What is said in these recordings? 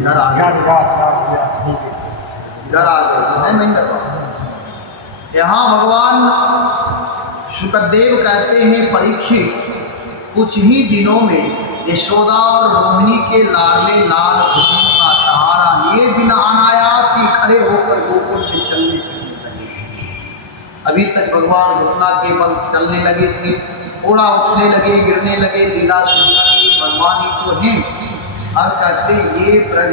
इधर आ गए, इधर आ गए तो नहीं महेंद्र बाबू। यहाँ भगवान शुकदेव कहते हैं परीक्षित, कुछ ही दिनों में यशोदा और रोहिणी के लाडले लाल घुटनों का सहारा लिए बिना अनायास ही खड़े होकर गोकुल में चलने लगे। अभी तक भगवान घुटना के बल चलने लगे थे, थोड़ा उठने लगे, गिरने लगे, लीला सुनकर भगवान ही तो हैं। अब कहते ये ब्रज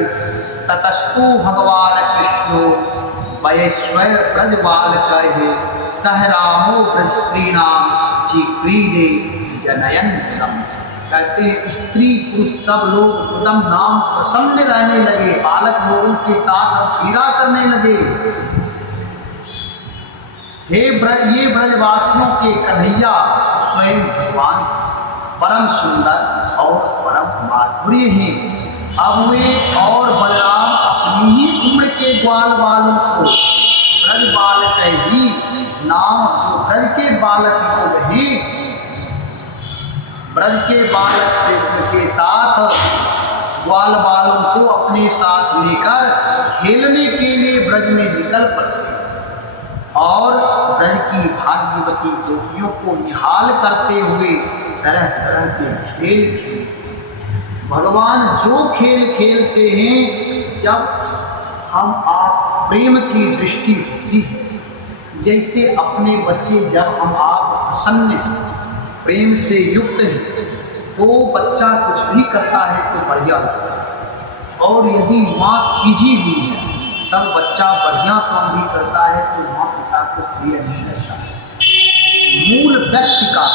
ततस्तु भगवान कृष्णो वयस्वर ब्रज बाल कहे सहरामो ब्रज स्त्री नाम चिक्रीडे जनयन मुदम। कहते स्त्री पुरुष सब लोग मुदम नाम प्रसन्न रहने लगे, बालक लोगों के साथ क्रीड़ा करने लगे। हे ये ब्रजवासियों के कन्हैया स्वयं भगवान परम सुंदर और परम माधुर्य हैं। अब वे और बलराम अपनी ही उम्र के ग्वाल बालों को ब्रज बालक ही नाम, जो ब्रज के बालक लोग हैं, ब्रज के बालक से के साथ ग्वाल बालों को अपने साथ लेकर खेलने के लिए ब्रज में निकल पड़ते और ब्रज की भाग्यवती गोपियों को निहाल करते हुए तरह तरह के खेल खेल। भगवान जो खेल खेलते हैं, जब हम आप प्रेम की दृष्टि होती है, जैसे अपने बच्चे जब हम आप प्रसन्न हैं, प्रेम से युक्त है, तो बच्चा कुछ भी करता है तो बढ़िया लगता है। और यदि माँ खींची हुई है तब बच्चा बढ़िया काम भी करता है तो माँ पिता को प्रिय नहीं लगता। मूल व्यक्ति का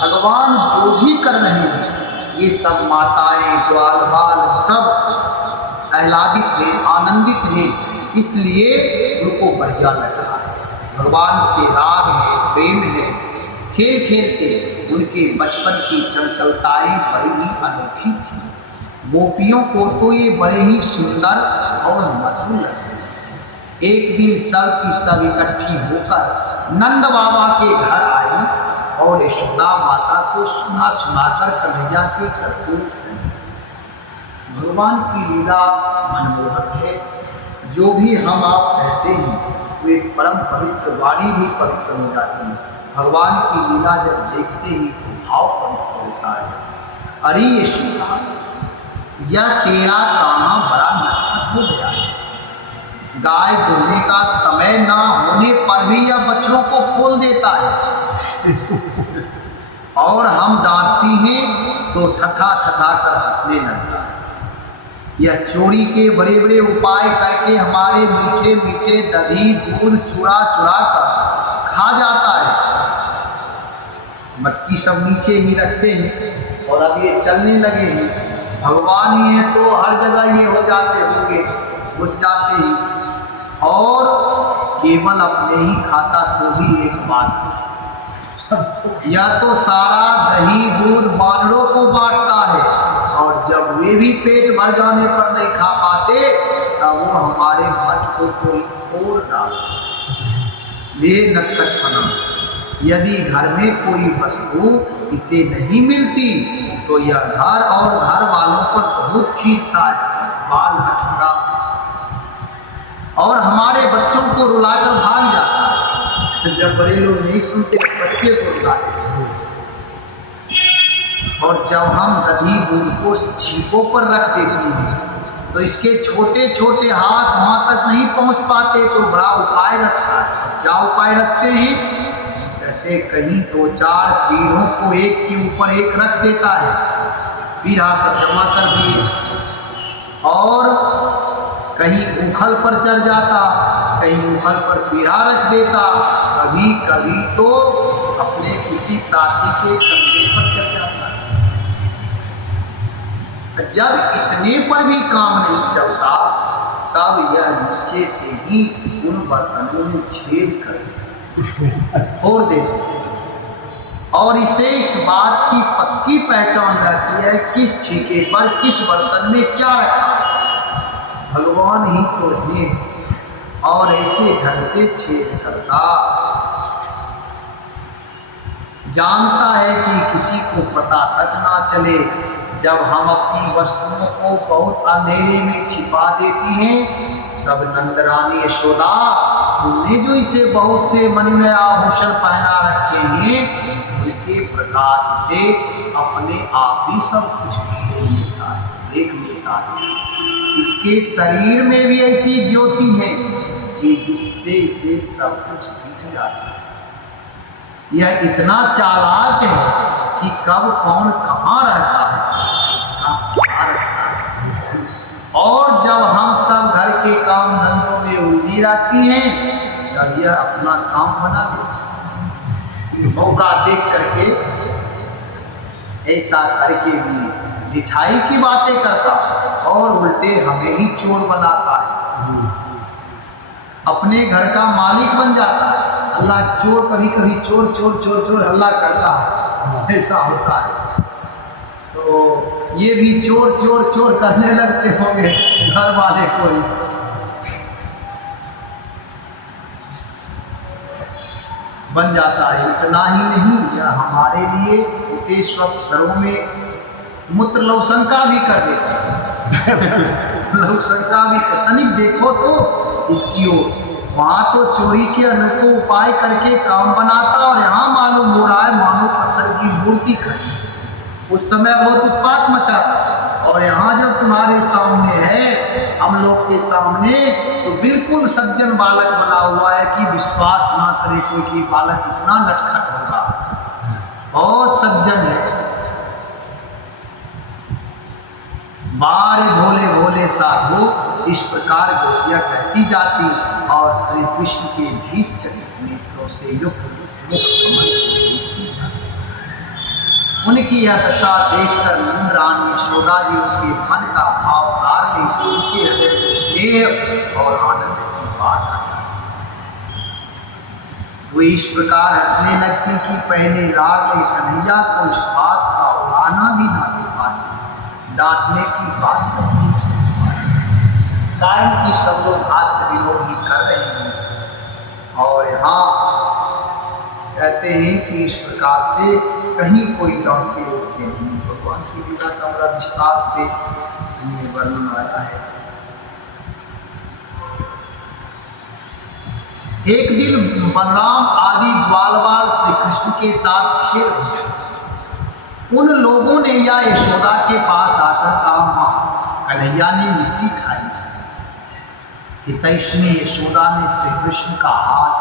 भगवान जो भी कर रहे हैं, ये सब माताएं ग्वाल बाल सब आह्लादित हैं, आनंदित हैं, इसलिए उनको बढ़िया लग रहा है। भगवान से राग है, प्रेम है। खेल खेलते उनके बचपन की चंचलताएं बड़ी ही अनोखी थी। गोपियों को तो ये बड़े ही सुंदर और मधुर लगते। एक दिन सब की सब इकट्ठी होकर नंद बाबा के घर आई और यशोदा माता को सुना सुनाकर कन्हैया के करतूत हैं। भगवान की लीला मनमोहक है। जो भी हम आप कहते हैं वे परम पवित्र, वाणी भी पवित्र हो जाती है। भगवान की लीला जब देखते ही तो भाव पवित्र होता है। अरे यशोदा, यह तेरा कान्हा बड़ा नटखट हो गया है। गाय दुहने का समय ना होने पर भी यह बछड़ों को खोल देता है और हम डांटती हैं तो ठठा ठठा कर हंसने लगता है। यह चोरी के बड़े बड़े उपाय करके हमारे मीठे मीठे दही दूध चुरा चुरा कर खा जाता है। मटकी सब नीचे ही रखते हैं और अब ये चलने लगे हैं। भगवान ही है तो हर जगह ये हो जाते होंगे, घुस जाते ही, और केवल अपने ही खाता तो भी एक बात थी। या तो सारा दही दूध बानरों को बांटता है और जब वे भी पेट भर जाने पर नहीं खा पाते तब वो हमारे भट्ट को कोई और डालता। ये नटखटपना। यदि घर में कोई वस्तु इसे नहीं मिलती तो यह घर और घर वालों पर बहुत खींचता है, बाल हटता और हमारे बच्चों को रुलाकर भाग जाता है। जब बड़े लोग नहीं सुनते बच्चे को रुला देते। और जब हम दही दूध को छीपों पर रख देती हैं तो इसके छोटे छोटे हाथ वहाँ तक नहीं पहुँच पाते तो बड़ा उपाय रचता है। क्या उपाय रचते हैं? कहते कहीं दो चार पीढ़ों को एक के ऊपर एक रख देता है, पीढ़ा सब जमा कर दिए, और कहीं उखल पर चढ़ जाता, कहीं उखल पर पीढ़ा रख देता, कभी कभी तो अपने किसी साथी के कंधे पर चढ़ जाता। जब इतने पर भी काम नहीं चलता तब यह नीचे से ही उन बर्तनों में छेद कर फोड़ देते और इसे इस बात की पक्की पहचान रहती है किस छीके पर किस बर्तन में क्या रखा। भगवान ही तो है और ऐसे ढंग से छेद करता। जानता है कि किसी को पता तक ना चले। जब हम अपनी वस्तुओं को बहुत अंधेरे में छिपा देती हैं, तब नंदरानी यशोदा, तुमने जो इसे बहुत से मणिमय आभूषण पहना रखे हैं, उनके प्रकाश से अपने आप ही सब कुछ देख लेता है। इसके शरीर में भी ऐसी ज्योति है कि जिससे इसे सब कुछ दिख जाता है। यह इतना चालाक है कि कब कौन कहाँ रहता है इसका पता रहता है। और जब हम सब घर के काम धंधों में उलझी रहती हैं, तब यह अपना काम बना देता। मौका देख करके ऐसा करके भी मिठाई की बातें करता और उल्टे हमें ही चोर बनाता है, अपने घर का मालिक बन जाता है। अल्लाह चोर कभी कभी चोर चोर चोर चोर हल्ला करता है, ऐसा होता है। तो ये भी चोर चोर चोर करने लगते होंगे घर वाले को ही। बन जाता है। इतना ही नहीं, यह हमारे लिए उनके स्वच्छ घरों में मूत्र लवशंका भी कर देता है। लवशंका भी कर, तनिक देखो तो इसकी ओर। वहाँ तो चोरी के अनोखे उपाय करके काम बनाता, और यहाँ मालूम हो रहा है मानो पत्थर की मूर्ति खड़ी। उस समय बहुत उत्पात मचाता, और यहाँ जब तुम्हारे सामने है, हम लोग के सामने, तो बिल्कुल सज्जन बालक बना हुआ है कि विश्वास ना करे कोई कि बालक इतना नटखट होगा। बहुत सज्जन है। बारे भोले भोले साधु, इस प्रकार गोपियाँ कहती जाती और श्री कृष्ण के भीत चरित नेत्रों से युक्त मुख कमल को देखती जाती। उनकी यह दशा देखकर नंदरानी यशोदा जी उनके मन का भाव तार लेकर उनके हृदय को स्नेह और आनंद की बात आ जाती। वो इस प्रकार हंसने लगती कि पहले लाडले कन्हैया को इस बात का उड़ाना भी ना दे पाती, डांटने की बात करनी सुन पाती। कारण कि सब लोग हास्य विनोद ही कर रहे हैं। और यहाँ कहते हैं कि इस प्रकार से कहीं कोई डरते उठते नहीं। भगवान की लीला का बड़ा विस्तार से इनमें वर्णन आया है। एक दिन बलराम आदि ग्वाल बाल श्री कृष्ण के साथ खेल रहे थे। उन लोगों ने या यशोदा के पास आकर कहा, मां कन्हैया ने मिट्टी खाई। हितैषी यशोदा ने श्री कृष्ण का हाथ,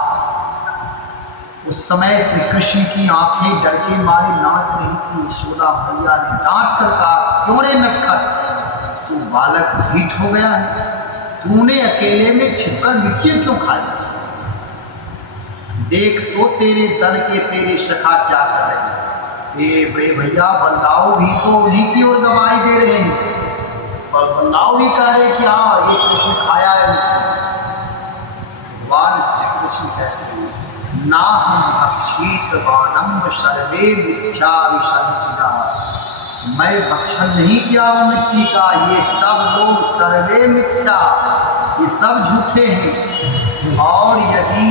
उस समय श्री कृष्ण की आंखें डर के मारे नाच रही थी। यशोदा मैया ने डांट कर कहा, क्यों रे नटखट, तू बालक ढीठ हो गया है, तूने अकेले में छिपकर मिट्टी क्यों खाई? देख तो तेरे दल के तेरे सखा क्या कर रहे हैं। ये बड़े भैया बलदाऊ भी तो उन्हीं की ओर गवाही दे रहे हैं, और बलदाऊ भी कह रहे कि हाँ ये कृष्ण खाया है मिट्टी। भगवान श्री कृष्ण कहते हैं, ना हम भक्षित वानम्ब सर्वे मिथ्या विशंसिता। मैं भक्षण नहीं किया हूँ मिट्टी का, ये सब लोग सर्वे मिथ्या, ये सब झूठे हैं। और यदि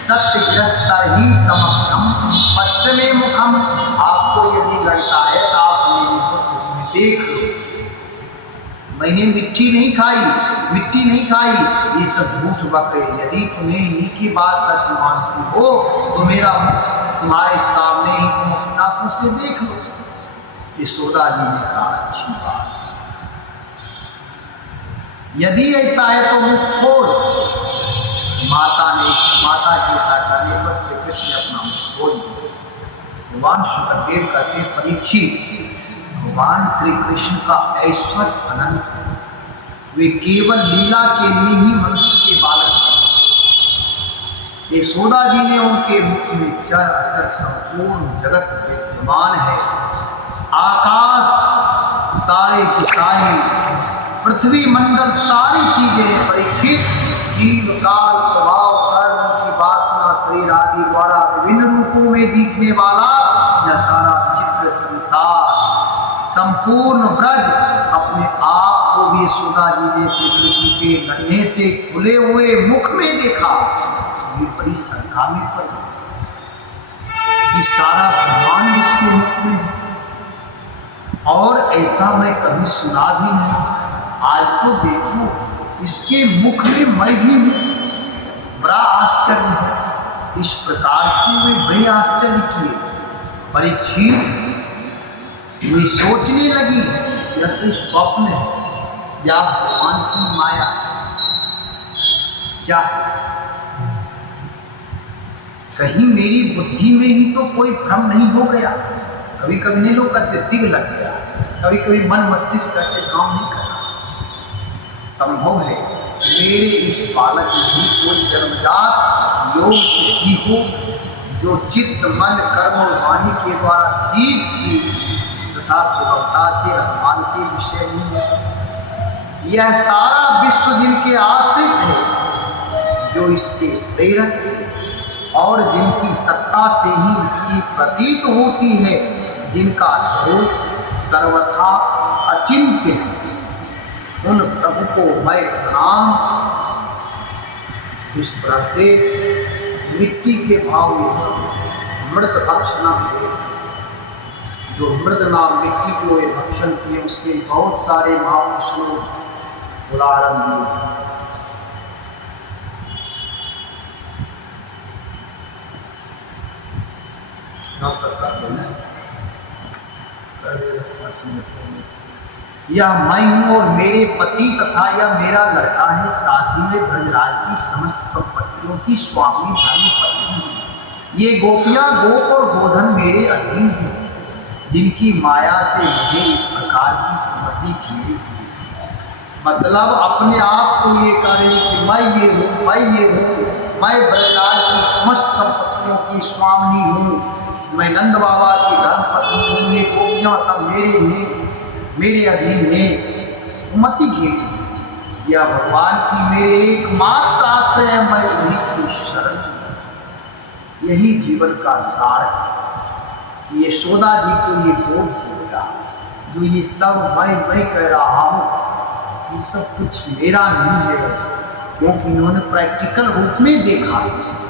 सत्यग्रस्तर ही समक्षम पश्चिमे मुखम, आपको यदि लगता है तो आप मेरे मुख में देख लो, मैंने मिट्टी नहीं खाई, ये सब झूठ बक रहे। यदि तुम्हें इन्हीं की बात सच मानती हो तो मेरा मुख तुम्हारे सामने ही, तुम अपनी आंखों से देख लो। यशोदा जी ने कहा, अच्छी बात, यदि ऐसा है तो मुख खोल। माता के साथ करने पर श्री कृष्ण ने अपना मुख खोल दिया। भगवान शुक्रदेव कहते हैं, परीक्षित, भगवान श्री कृष्ण का ऐश्वर्य अनंत है। वे केवल लीला के लिए ही मनुष्य के बालक हैं। यशोदा जी ने उनके मुख में चर अचर संपूर्ण जगत विद्यमान है। आकाश, सारे दिशाएं, पृथ्वी मंडल, सारी चीजें। परीक्षित, जीव काल स्वभाव कर्म की वासना शरीर आदि द्वारा विभिन्न रूपों में दिखने वाला यह सारा चित्र संसार, संपूर्ण ब्रज अपने आप को भी यशोदा जी ने श्री कृष्ण के नन्हे से खुले हुए मुख में देखा। ये बड़ी शंका में पड़ गई। कि सारा ब्रह्मांड इसके मुख में है, और ऐसा मैं कभी सुना भी नहीं। आज तो देखो इसके मुख में मैं भी हूँ, बड़ा आश्चर्य है। इस प्रकार से वे बड़े आश्चर्य किए। परीक्षित वे सोचने लगी यह कोई स्वप्न है या भगवान की माया, क्या कहीं मेरी बुद्धि में ही तो कोई भ्रम नहीं हो गया। कभी कभी नहीं लोग कहते दिग लग गया, कभी कभी मन मस्तिष्क करते काम नहीं करना। संभव है मेरे इस बालक में ही कोई जन्मजात योग सिद्धि हो, जो चित्त मन कर्म और वाणी के द्वारा ठीक थी तथा सुगमता से अनुमान के विषय नहीं है। यह सारा विश्व जिनके आश्रित है, जो इसके प्रेरक है और जिनकी सत्ता से ही इसकी प्रतीत होती है, जिनका स्वरूप सर्वथा अचिंत्य है, उन प्रभु को मैं प्रणाम। इस तरह से मिट्टी के भाव में सब मृत भक्षण हुए, जो मृद नाम मिट्टी को वे भक्षण किए, उसके बहुत सारे महापुरुष लोग उदाहरण दिए। यह मैं हूँ और मेरे पति तथा यह मेरा लड़का है, साथ ही में ब्रजराज की समस्त संपत्तियों की स्वामी धर्म पत्नी है। ये गोपियाँ गोप और गोधन मेरे अधीन हैं, जिनकी माया से मुझे इस प्रकार की प्रमति घिरी। मतलब अपने आप को ये करें कि मैं ये हूँ, मैं ये हूँ, मैं ब्रजराज की समस्त संपत्तियों की स्वामी हूँ, मैं नंद बाबा की धर्म पत्नी हूँ, ये गोपियाँ सब मेरे हैं, मेरे अधीन है। मति घेरी, यह भगवान की मेरे एकमात्र आश्रय है, मैं उन्हीं की शरण हूँ। यही जीवन का सार है। यशोदा जी को ये बोध हो गया, जो ये सब मैं कह रहा हूँ, ये सब कुछ मेरा नहीं है, क्योंकि इन्होंने प्रैक्टिकल रूप में देखा है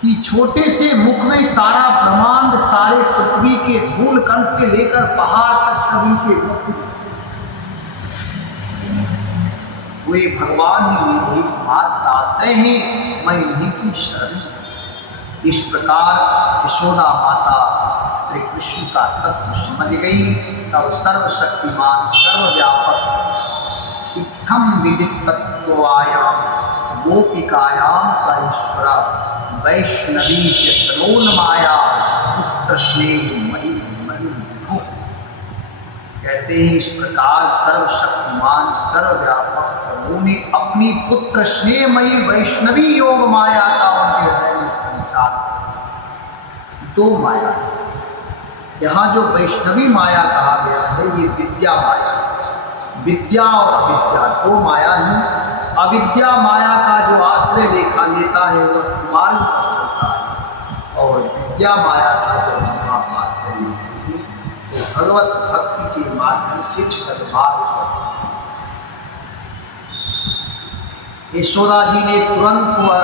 कि छोटे से मुख में सारा ब्रह्मांड, सारे पृथ्वी के धूल कण से लेकर पहाड़ तक सभी के मुख में वे भगवान ही मेरे एकमात्र आश्रय हैं, मैं उन्हीं की शरण हूं। इस प्रकार यशोदा माता श्री कृष्ण का तत्व समझ गई। तब सर्वशक्तिमान सर्वव्यापक इत्थम विदित तत्वायाम गोपिकायाम सईश्वरा वैष्णवी यत्नोन माया पुत्र स्नेह मई मनु। कहते हैं इस प्रकार सर्वशक्तिमान सर्वव्यापक प्रभु ने अपनी पुत्र स्नेहमयी वैष्णवी योग माया का उनके हृदय में संचार किया। दो माया, यहाँ जो वैष्णवी माया कहा गया है, ये विद्या माया, विद्या और अविद्या दो माया है। अविद्या माया का जो आश्रय लेता है वह मार्ग पर चलता है, और विद्या माया का जो आश्रय लेती है तो भगवत भक्ति के माध्यम से सद्मार्ग पर चलता है। यशोदा जी ने तुरंत वह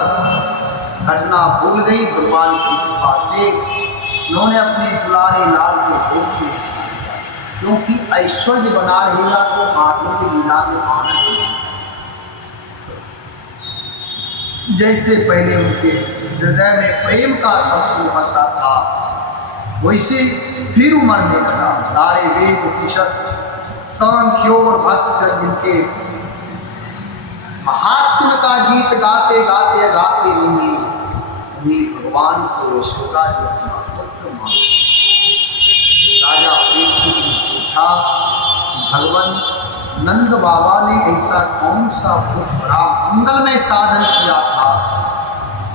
घटना भूल गई। भगवान की कृपा से उन्होंने अपने दुलारे लाल को भोग दिया, क्योंकि ऐश्वर्य बना रहेगा तो माधुर्य लीला में आनंद। जैसे पहले उनके हृदय में प्रेम का समुद्र उमड़ता था, वैसे फिर उमड़ने लगा। सारे वेद उपनिषद सांख्य और भक्तजन जिनके महात्म्य का गीत गाते गाते गाते उन्हीं भगवान को यशोदा जी अपना पुत्र मान। राजा परीक्षित ने पूछा, भगवान नंद बाबा ने ऐसा कौन सा बहुत बड़ा मंगलमय साधन किया था,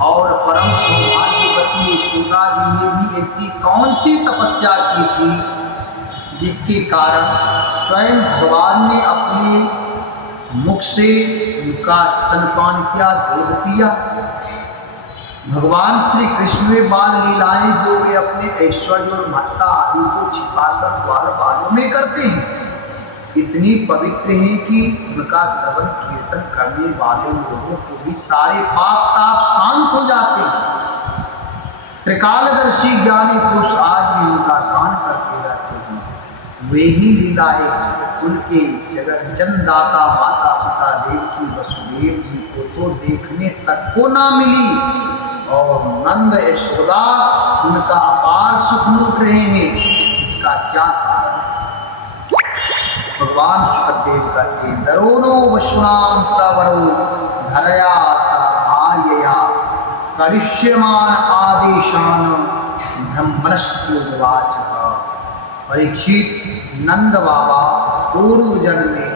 और परम सौभाग्यवती यशोदा जी ने भी ऐसी कौन सी तपस्या की थी, जिसके कारण स्वयं भगवान ने अपने मुख से उनका स्तनपान किया, दूध पिया। भगवान श्री कृष्ण में बाल लीलाएं जो वे अपने ऐश्वर्य और महत्ता आदि को छिपाकर द्वार बालों में करते हैं, इतनी पवित्र हैं कि उनका श्रवण कीर्तन करने वाले लोगों को भी सारे पाप ताप शांत हो जाते हैं। त्रिकालदर्शी ज्ञानी पुरुष आज भी उनका गान करते रहते हैं। वे ही लीलाएं उनके जगत जन्मदाता माता पिता देवकी वसुदेव जी को तो देखने तक को ना मिली, और नंद यशोदा उनका अपार सुख लूट रहे हैं। इसका क्या कारण? भगवान सुखदेव कहते हैं, दरोनो वशुनाम प्रवरो धरया साधार्यया करिष्यमान आदेशान ब्रह्मणस्तु वाचः। परीक्षित, नंद बाबा पूर्व जन्म में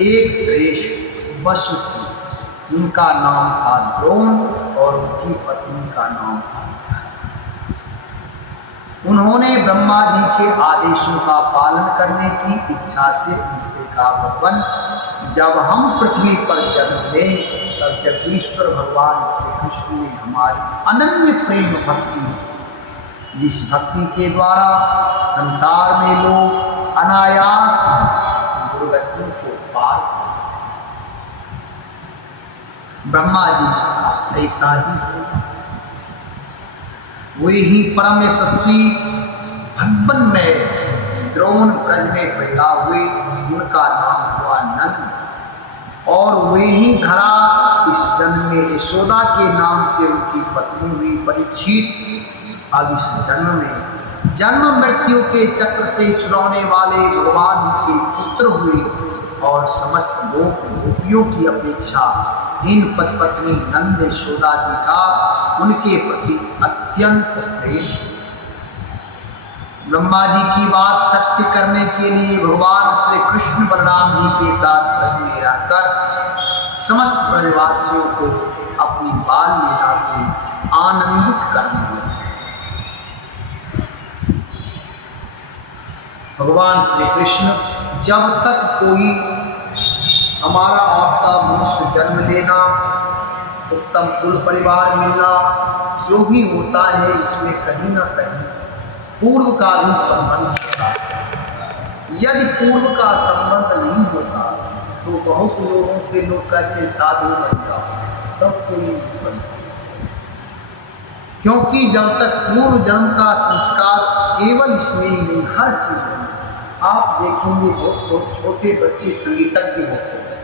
एक श्रेष्ठ वसु थी। उनका नाम था द्रोण और उनकी पत्नी का नाम था। उन्होंने ब्रह्मा जी के आदेशों का पालन करने की इच्छा से उनसे कहा, भगवान जब हम पृथ्वी पर जन्म लें तब जगदीश्वर भगवान श्री कृष्ण ने हमारी अनन्य प्रेम भक्ति, जिस भक्ति के द्वारा संसार में लोग अनायास दुर्गतियों को पार कर, ब्रह्मा जी का ऐसा ही वे ही परम यशस्वी भगवन में द्रोण ब्रज में पैदा हुए। उनका नाम हुआ नंद, और वे ही धरा इस जन्म में यशोदा के नाम से उनकी पत्नी हुई परीक्षित। अब इस जन्म में जन्म मृत्यु के चक्र से छुड़ाने वाले भगवान के पुत्र हुए, और समस्त गोपियों की अपेक्षा इन पत्नी नंद यशोदा जी का उनके प्रति अत्यंत प्रेम। ब्रह्मा जी की बात सत्य करने के लिए भगवान श्री कृष्ण बलराम जी के साथ ब्रज में रहकर समस्त ब्रजवासियों को अपनी बाल लीला से आनंदित करने लगे। भगवान श्री कृष्ण, जब तक कोई हमारा आपका मनुष्य जन्म लेना, उत्तम कुल परिवार मिलना, जो भी होता है इसमें कहीं ना कहीं पूर्व का भी संबंध होता है। यदि पूर्व का संबंध नहीं होता तो बहुत लोगों से लोग कहते साधु बन जाओ, सब कोई नहीं बनता, क्योंकि जब तक पूर्व जन्म का संस्कार केवल इसमें ही हर चीज में। आप देखेंगे बहुत छोटे बच्चे संगीतज्ञ होते हैं,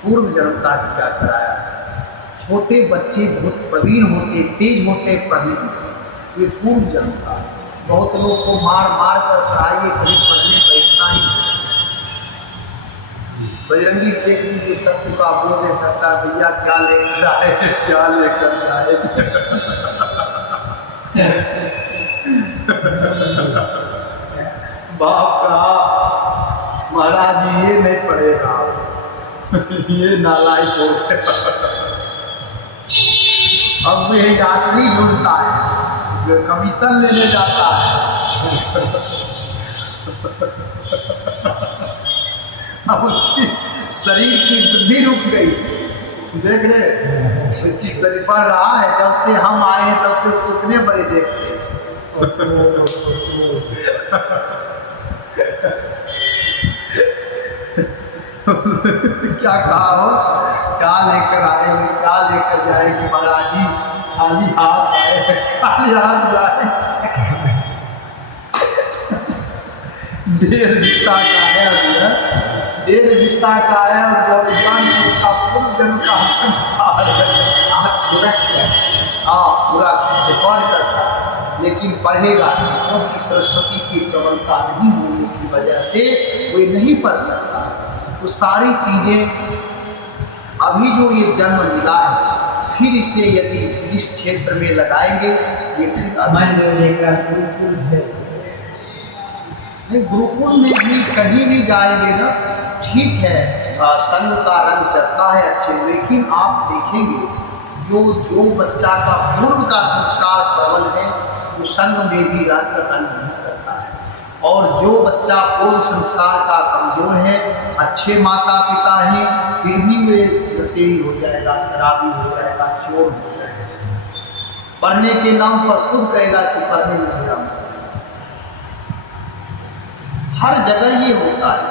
पूर्व जन्म का क्या कराया। छोटे बच्चे बहुत प्रवीण होते, तेज होते, पढ़े होते, ये पूर्व जन्म का। बहुत लोग को मार मार कर पढ़ाइए, कभी पढ़ने बैठना ही। बजरंगी देख लीजिए, तत्व का बोध करता, भैया क्या लेकर आए, क्या लेकर जाए। बाप कहा, महाराज ये नहीं पढ़ेगा, ये नालायक हो गया। अब वह यात्री ढूंढता है, जो कमीशन लेने जाता है। अब उसकी शरीर की वृद्धि रुक गई, देख रहे उसकी शरीर बढ़ रहा है। जब से हम आए हैं तब से उसको इतने बड़े देखते हैं। क्या कहा हो, क्या लेकर आए हो, क्या लेकर जाएगी महाराज जी, खाली हाथ आए, खाली हाथ जाए। डेढ़ बित्ता का है, डेढ़ बित्ता का है, और ज्ञान उसका पूर्व जन्म का संस्कार है। हाँ, पूरा रिकॉर्ड करता है, लेकिन पढ़ेगा नहीं, क्योंकि सरस्वती की प्रबलता नहीं होने की वजह से कोई नहीं पढ़ सकता। तो सारी चीज़ें अभी जो ये जन्म मिला है, फिर इसे यदि इस क्षेत्र में लगाएंगे, ये फिर नहीं, गुरुकुल में भी कहीं भी जाएंगे ना, ठीक है, संग का रंग चढ़ता है अच्छे, लेकिन आप देखेंगे जो बच्चा का पूर्व का संस्कार प्रबल है, वो संग में भी रहकर रंग नहीं चढ़ता है। और जो बच्चा पूर्व संस्कार का कमजोर है, अच्छे माता पिता हैं, फिर भी वे नशेड़ी हो जाएगा, शराबी हो जाएगा, चोर हो जाएगा। पढ़ने के नाम पर खुद कहेगा कि पढ़ने में मेरा मन। हर जगह ये होता है,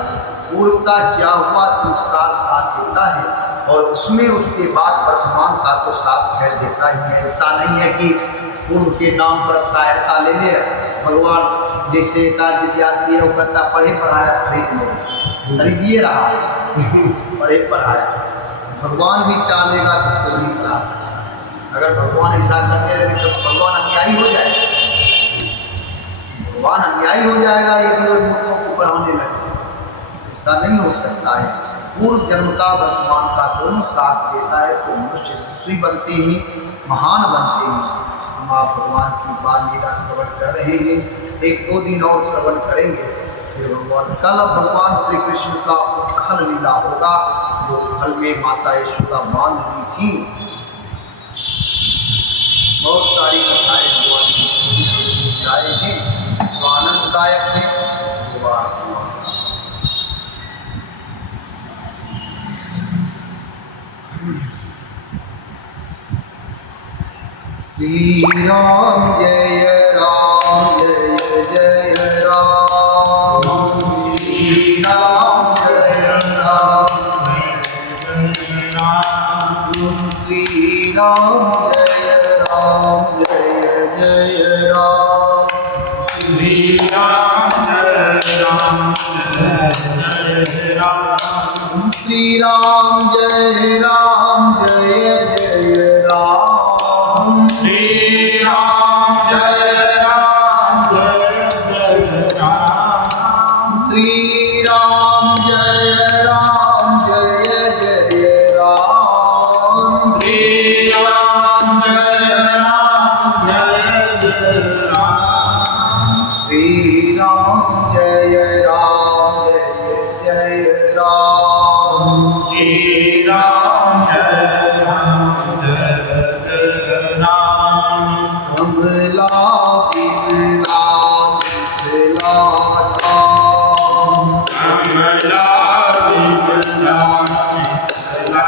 पूर्व का क्या हुआ संस्कार साथ देता है, और उसमें उसके बाद वर्तमान का तो साथ फेर देता ही है। ऐसा नहीं है कि पूर्व के नाम पर कायरता ले ले। भगवान जैसे एक आध विद्यार्थी है वो कहता पढ़े पढ़ाया खरीद लो, खरीदिए रहा पढ़े पढ़ाया। भगवान भी चालेगा तो उसको नहीं ला सकता। अगर भगवान ऐसा करने लगे तो भगवान अन्यायी हो जाएगा, भगवान अन्यायी हो जाएगा यदि वो मूर्खों को पढ़ाने लगे। ऐसा नहीं हो सकता है। पूर्व जन्म का वर्तमान का दोनों साथ देता है तो मनुष्य यशस्वी बनते हैं, महान बनते हैं। हम आप भगवान की बाल लीला श्रवण कर रहे हैं, 1-2 दिन और श्रवण करेंगे फिर भगवान। कल भगवान श्री कृष्ण का उत्खल लीला होगा, जो उत्खल में माता यशोदा बांध दी थी। बहुत सारी कथाएं भगवान की गाए हैं, तो आनंददायक है। श्री राम जय राम जय जय राम, श्री राम जय राम श्री राम जय राम जय जय राम, श्री राम जय राम जय जय राम, श्री राम जय राम जय जय राम, श्री राम जय राम जय जय राम, श्री राम जय राम जय जय राम, श्री राम जय राम जय जय राम, श्री राम जय राम जय जय राम, श्री राम जय राम जय जय राम, कमला विमला मिथिला धाम, कमला विमला मिथिला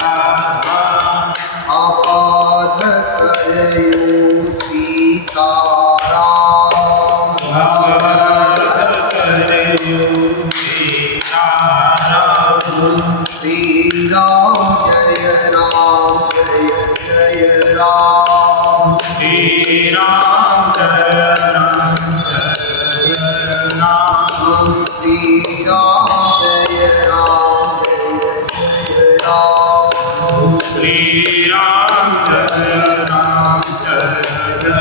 धाम, अबाध सरयू सीताराम, भगवत सरयू सीताराम, श्री राम जय राम जय जय राम, श्री राम जय राम जय जय राम, श्री राम जय राम जय जय राम, श्री राम जय राम जय जय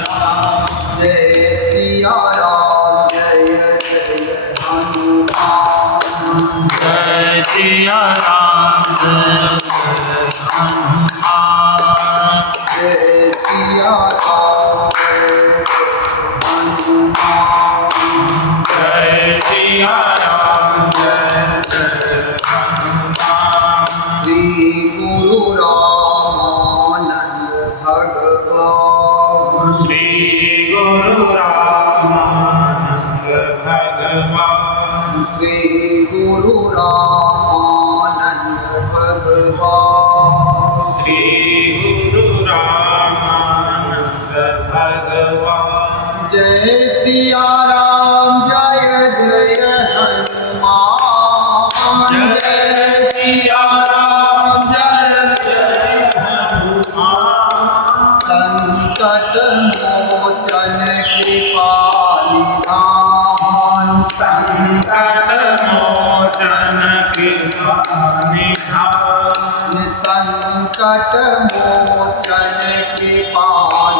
राम, जय सिया राम जय जय हनुमान, जय सिया राम जय जय हनुमान, जय सिया राम जय जय हनुमान, जय सिया राम जय जय हनुमान, श्री गुरु रामानंद भगवान, श्री गुरु रामानंद भगवान, श्री गुरु रामानंद भगवान, श्री गुरु रामानंद भगवान, जय सिया राम जय जय हनुमान, जय सिया राम जय जय हनुमान, संकट मोचन कृपा निधान, संकट मोचन कृपा निधान, संकट मोचन कृपा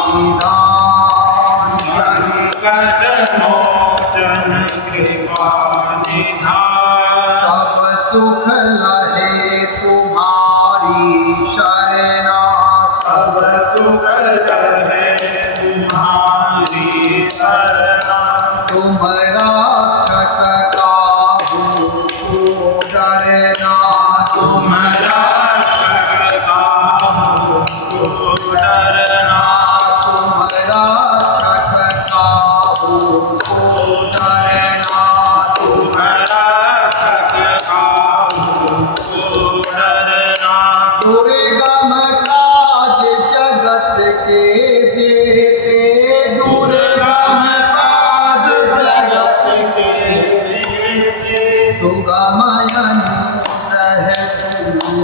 निधान, संकट मोचन कृपा निधान, सब सुख लहे तुम्हारी शरणा, सब सुख लहे तुम्हारी शरणा, तुम रक्षक काहू को डरना, तुम रक्षक काहू को डरना, तुम रक्षक काहू को डरना, तुम रक्षक काहू को डरना, दुर्गम काज जगत के जेते, दुर्गम काज जगत के सुगमयन रह तुम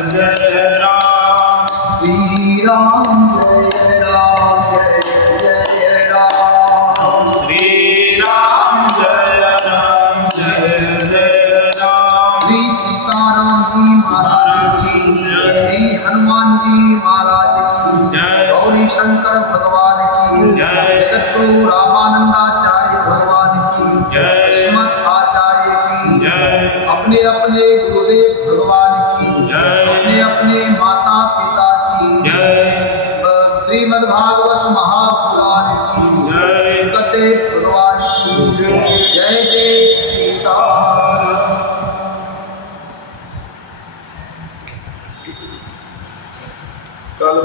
जय राम श्री राम जय राम जय जय राम। श्री राम जय राम जय जय राम। श्री सीताराम जी महाराज की श्री हनुमान जी महाराज की जय। गौरी शंकर भगवान की जय। जगत गुरु रामानंदाचार्य भगवान की जय। श्रीमद आचार्य की जय। अपने अपने गुरुदेव भगवान की जय। अपने अपने माता पिता की जय। श्रीमद् भागवत महापुराण की जय। कते भगवान की जय जय सीताराम। कल